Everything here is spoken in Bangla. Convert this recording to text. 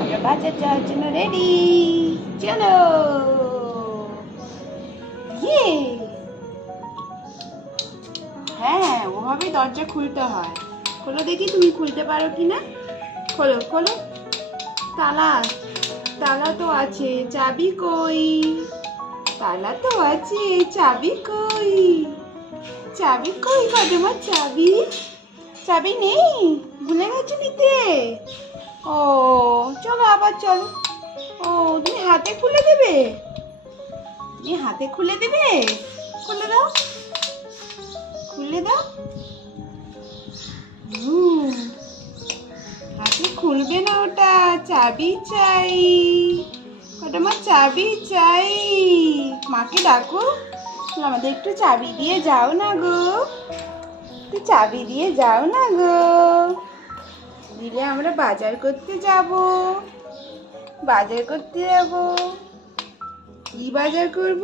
আমরা বাজার যাওয়ার জন্য রেডি। চলো। ইয়ে, হ্যাঁ, ওভাবেই দরজা খুলতে হয়। খোলো দেখি, তুমি খুলতে পারো কিনা। খোলো খোলো। তালা, তালা তো আছে, চাবি কই? তালা তো আছে, চাবি কই? চাবি কই গো তোমার? চাবি, চাবি নেই, ভুলে গেছো নিতে। ও, চলো আবার চলো। ও, তুমি হাতে খুলে দেবে? তুমি হাতে খুলে দেবে? খুলে দাও, খুলে দাও। হাতে খুলবে না ওটা, চাবি চাই। ওটা আমার চাবি চাই। মাকে ডাকো, আমাদের একটু চাবি দিয়ে যাও না গো, একটু চাবি দিয়ে যাও না গো। দিলে আমরা বাজার করতে যাব। বাজার করতে যাব। কি বাজার করব?